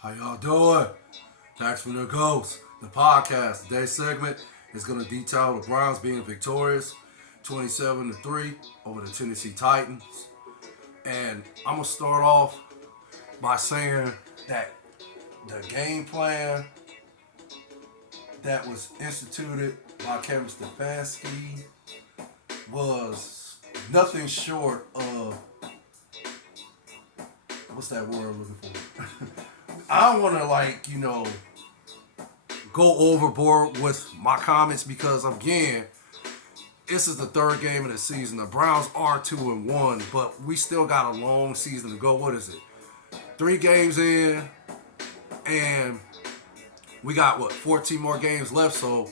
How y'all doing? Thanks for the Ghost, the podcast. Today's segment is going to detail the Browns being victorious 27-3 over the Tennessee Titans. And I'm going to start off by saying that the game plan that was instituted by Kevin Stefanski was nothing short of what's that word I'm looking for? I don't want to go overboard with my comments because again, this is the third game of the season. The Browns are 2-1, but we still got a long season to go. What is it? 3 games in, and we got 14 more games left. So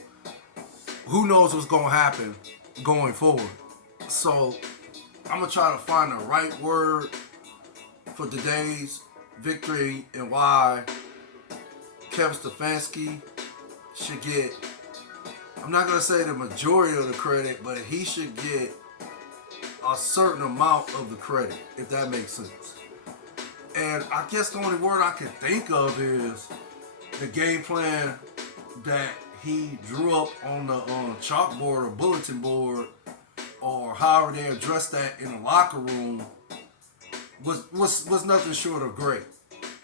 who knows what's gonna happen going forward? So I'm gonna try to find the right word for today's victory and why Kevin Stefanski should get, I'm not going to say the majority of the credit, but he should get a certain amount of the credit, if that makes sense. And I guess the only word I can think of is the game plan that he drew up on the chalkboard or bulletin board, or however they addressed that in the locker room, was nothing short of great,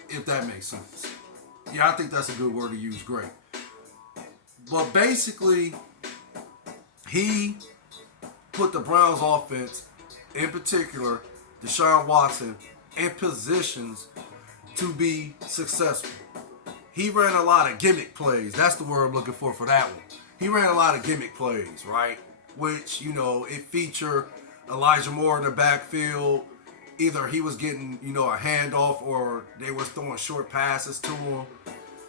if that makes sense. Yeah, I think that's a good word to use, great. But basically, he put the Browns offense, in particular, Deshaun Watson, in positions to be successful. He ran a lot of gimmick plays. That's the word I'm looking for that one. He ran a lot of gimmick plays, right? Which, it featured Elijah Moore in the backfield. Either he was getting, a handoff, or they were throwing short passes to him,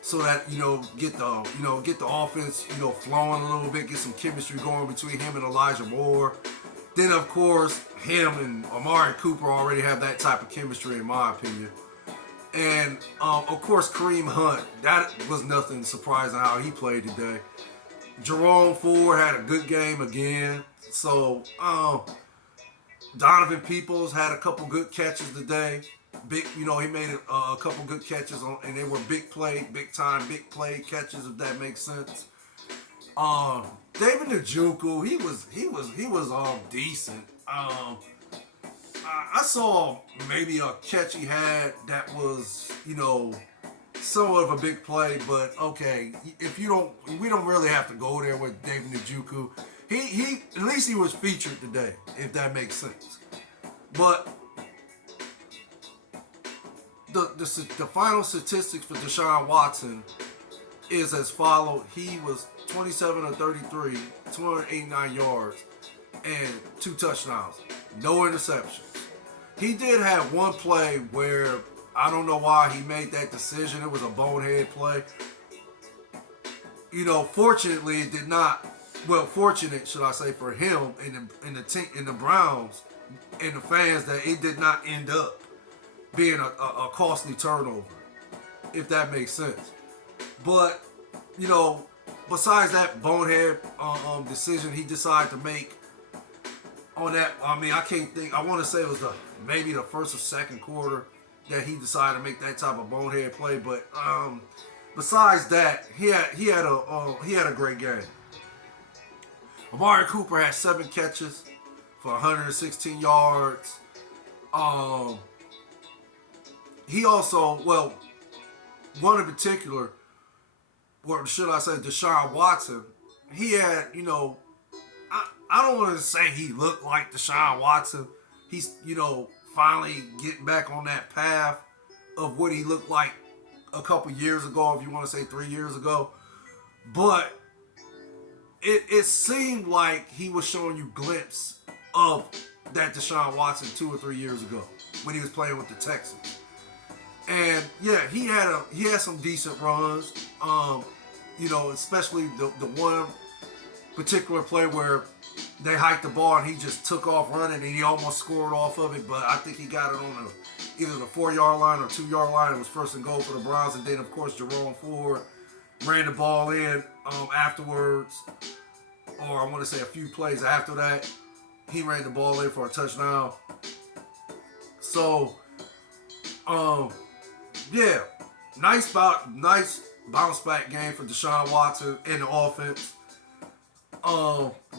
so that get the offense flowing a little bit, get some chemistry going between him and Elijah Moore. Then of course him and Amari Cooper already have that type of chemistry in my opinion. And of course Kareem Hunt, that was nothing surprising how he played today. Jerome Ford had a good game again. So Donovan Peoples had a couple good catches today. He made a couple good catches and they were big play catches, if that makes sense. David Njoku, he was all decent. I saw maybe a catch he had that was somewhat of a big play, but okay, we don't really have to go there with David Njoku. He at least he was featured today, if that makes sense. But the final statistics for Deshaun Watson is as follows. He was 27 of 33, 289 yards, and 2 touchdowns. No interceptions. He did have one play where I don't know why he made that decision. It was a bonehead play. Fortunately, it did not. Well, fortunate, should I say, for him in the Browns and the fans, that it did not end up being a costly turnover, if that makes sense. But besides that bonehead decision he decided to make on that, I can't think. I want to say it was maybe the first or second quarter that he decided to make that type of bonehead play. But besides that, he had a great game. Amari Cooper had 7 catches for 116 yards. He also, one in particular, or should I say Deshaun Watson, he had, I don't want to say he looked like Deshaun Watson. He's, finally getting back on that path of what he looked like a couple years ago, if you want to say 3 years ago. But it seemed like he was showing you glimpse of that Deshaun Watson 2 or 3 years ago when he was playing with the Texans. And yeah, he had some decent runs. Especially the one particular play where they hiked the ball and he just took off running and he almost scored off of it. But I think he got it on either the 4-yard line or 2-yard line. It was first and goal for the Browns. And then of course Jerome Ford ran the ball in afterwards, or I want to say a few plays after that. He ran the ball in for a touchdown. So, yeah, nice bounce back game for Deshaun Watson and the offense.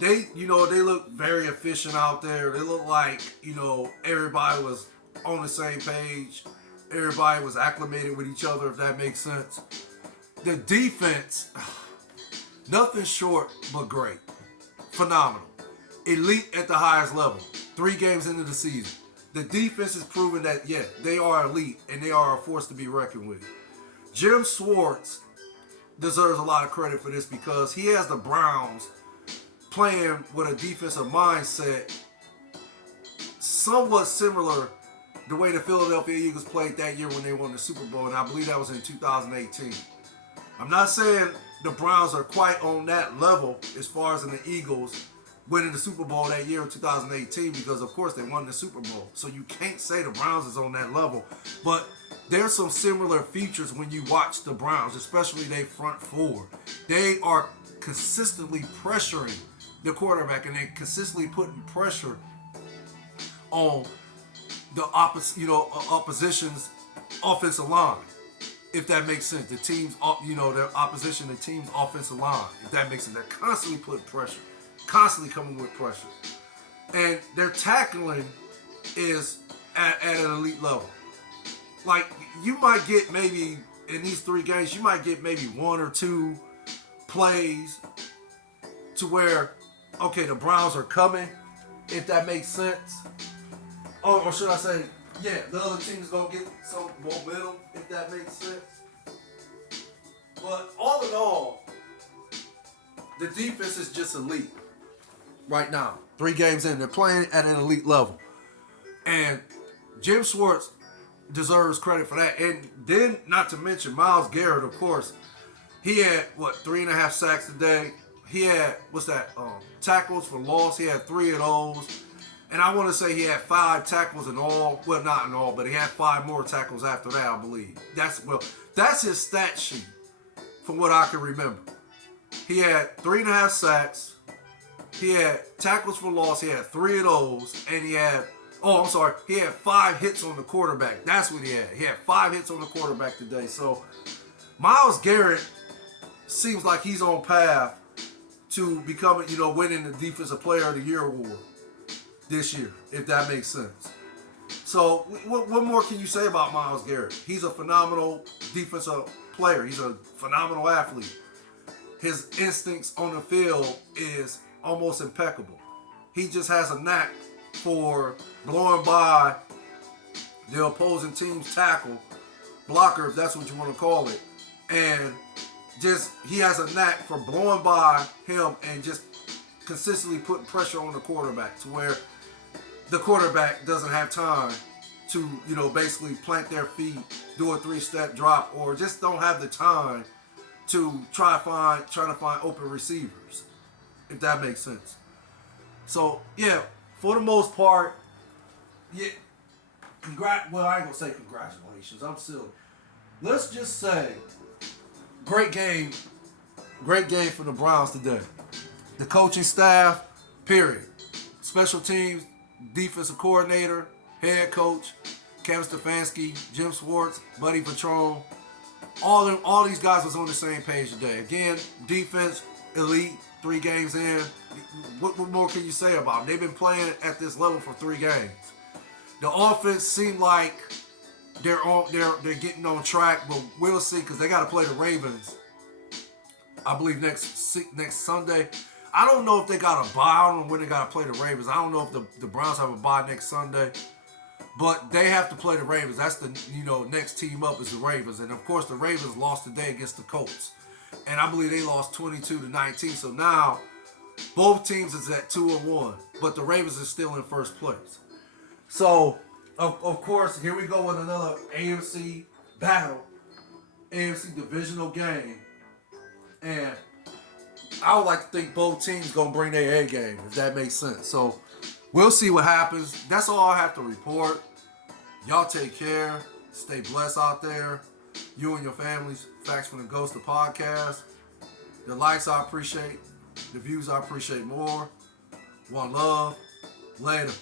They look very efficient out there. They look like, everybody was on the same page. Everybody was acclimated with each other, if that makes sense. The defense, nothing short but great. Phenomenal. Elite at the highest level. 3 games into the season. The defense is proving that, yeah, they are elite and they are a force to be reckoned with. Jim Schwartz deserves a lot of credit for this because he has the Browns playing with a defensive mindset somewhat similar the way the Philadelphia Eagles played that year when they won the Super Bowl, and I believe that was in 2018. I'm not saying the Browns are quite on that level as far as in the Eagles winning the Super Bowl that year in 2018 because, of course, they won the Super Bowl. So you can't say the Browns is on that level. But there's some similar features when you watch the Browns, especially their front four. They are consistently pressuring the quarterback, and they're consistently putting pressure on the opposition's offensive line, if that makes sense. The team's, their opposition, the team's offensive line, if that makes sense. They're constantly putting pressure, constantly coming with pressure. And their tackling is at an elite level. Like, you might get maybe, in these 3 games, you might get maybe 1 or 2 plays to where, okay, the Browns are coming, if that makes sense. Or should I say, yeah, the other team's going to get some momentum, if that makes sense. But all in all, the defense is just elite right now. 3 games in, they're playing at an elite level. And Jim Schwartz deserves credit for that. And then, not to mention, Myles Garrett, of course, he had, 3.5 sacks today. He had, tackles for loss. He had 3 of those. And I want to say he had 5 tackles in all. Well, not in all, but he had 5 more tackles after that, I believe. That's his stat sheet from what I can remember. He had 3.5 sacks. He had tackles for loss. He had 3 of those. And he had 5 hits on the quarterback. That's what he had. He had 5 hits on the quarterback today. So Myles Garrett seems like he's on path to becoming, winning the Defensive Player of the Year award this year, if that makes sense. So what more can you say about Myles Garrett? He's a phenomenal defensive player. He's a phenomenal athlete. His instincts on the field is almost impeccable. He just has a knack for blowing by the opposing team's tackle, blocker, if that's what you want to call it. And he has a knack for blowing by him and just consistently putting pressure on the quarterback to where the quarterback doesn't have time to, basically plant their feet, do a 3-step drop, or just don't have the time to try to find open receivers, if that makes sense. So, yeah, for the most part, yeah, I ain't going to say congratulations. I'm silly. Let's just say, great game for the Browns today. The coaching staff, period. Special teams, defensive coordinator, head coach, Kevin Stefanski, Jim Schwartz, Buddy Patron. All these guys was on the same page today. Again, defense, elite, 3 games in. What more can you say about them? They've been playing at this level for 3 games. The offense seemed like they're getting on track, but we'll see because they got to play the Ravens, I believe, next Sunday. I don't know if they got a bye. I don't know when they got to play the Ravens. I don't know if the Browns have a bye next Sunday. But they have to play the Ravens. That's the next team up is the Ravens. And, of course, the Ravens lost today against the Colts. And I believe they lost 22-19. So now both teams is at 2-1. But the Ravens is still in first place. So, of course, here we go with another AFC battle. AFC divisional game. And I would like to think both teams going to bring their A game, if that makes sense. So, we'll see what happens. That's all I have to report. Y'all take care. Stay blessed out there. You and your families. Facts from the Ghost of Podcast. The likes I appreciate. The views I appreciate more. One love. Later.